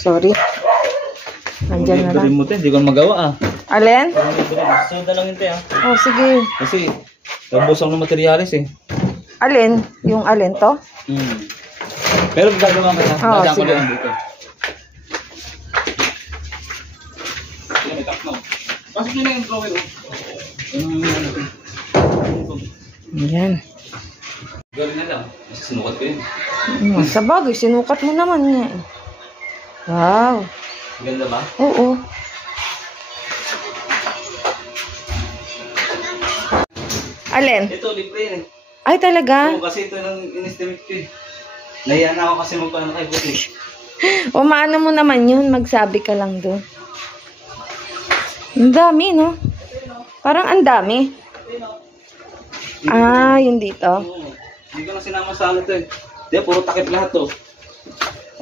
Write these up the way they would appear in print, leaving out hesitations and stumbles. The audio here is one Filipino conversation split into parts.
Sorry. Nandiyan na lang. Hindi ko magawa Alin? Suda lang yun ah. Oh, sige. Kasi, nabusang ng materialis eh. Alin? Yung alin to? Pero gagawa ka na. Oh, sige. Lang dito. May takno. Pasok nyo na yung drawer. Ayan. Gawin na lang. Kasi sinukat ko yun. Sa bagay, sinukat mo naman niya. Wow. Ganda ba? Oo. Alin? Ito, libre yun eh. Ay, talaga? Oo, kasi ito yung in-estimate ko eh. Nahiyan ako kasi magpaano kay Buti. O maano mo naman yun, magsabi ka lang doon. Ang dami, no? Parang ang dami. Ah, yun dito. Hindi ko na sinama sa ano to eh. Di, puro takip lahat to.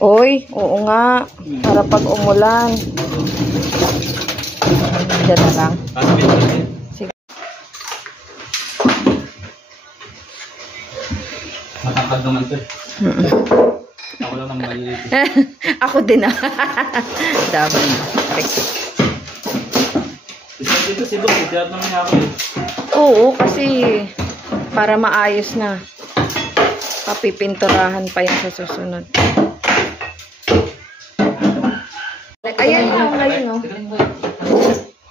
Oy, oo nga. Para pag umulan. Diyan na lang. Sige. Matangkad naman to eh. Ako lang naman maliliit. Ako din ah. Dami. Dito si Boss, tiyat naman niya ako eh. Oo, kasi para maayos na. Papipinturahan pa yan sa susunod. Ayan lang ngayon, no?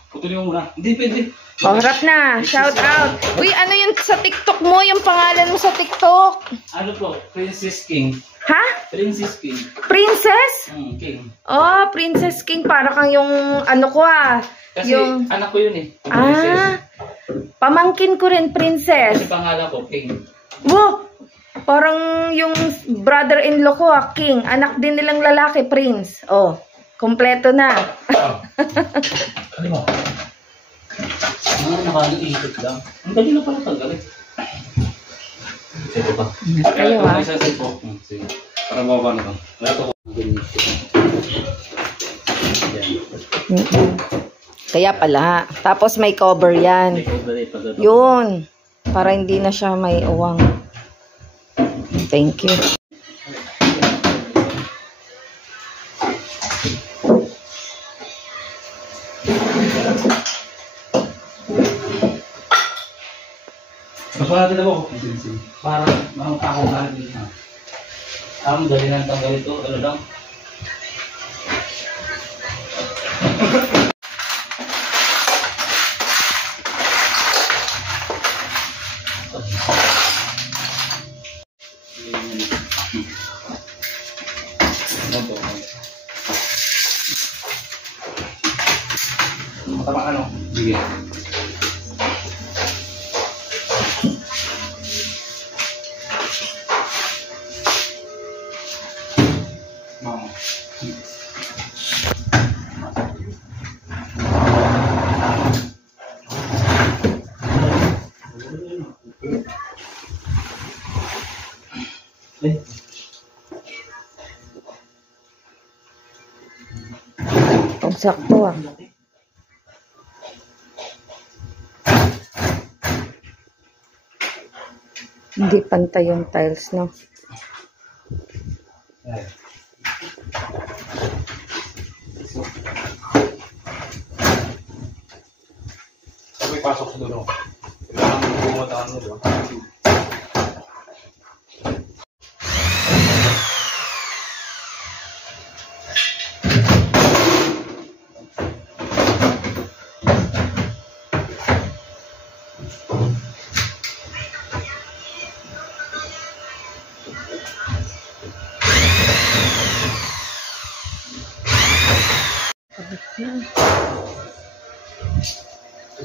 Putulin mo muna. Hindi, pwede. Oh, harap na. Shout out. Uy, ano yun sa TikTok mo? Yung pangalan mo sa TikTok? Ano po? Princess King. Ha? Princess King. Princess? King. Oh, Princess King. Para kang yung ano ko ah. Kasi yung... anak ko yun eh. Ah, pamangkin ko rin, Princess. Kasi pangalan ko, King. Wow! Parang yung brother-in-law ko ah, King. Anak din nilang lalaki, Prince. Oh, kompleto na. Ano mo? Nakaliikot lang. Ang dali na pala tanggalin. Sige pa. Kayo ah. Sige. Para mababa na lang. Ito ko. Kaya pala. Tapos may cover yan. Yun. Para hindi na siya may uwang. Thank you. Masuha natin na ba? Para makakakong lahat dito. Ang dali ng tanggal ito. Ano lang? Matama ano? Sige. Mama. Ang sakto ah. Hindi pantay yung tiles, no? May pasok sa dulo. Kailangan bumatahan mo, diba?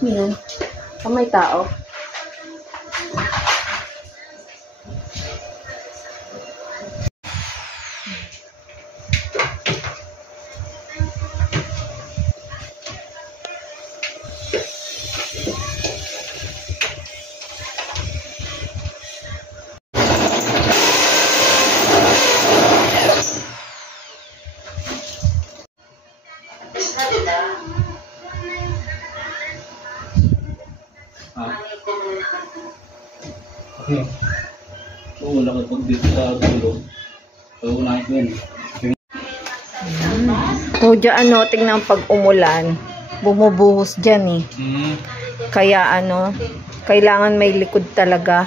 Yan. May tao. Okay. Oo, wala ka pag dito sa dulo. So, unahin ko yun. O dyan, ano, tingnan pag umulan, bumubuhos dyan eh. Kaya ano, kailangan may likod talaga.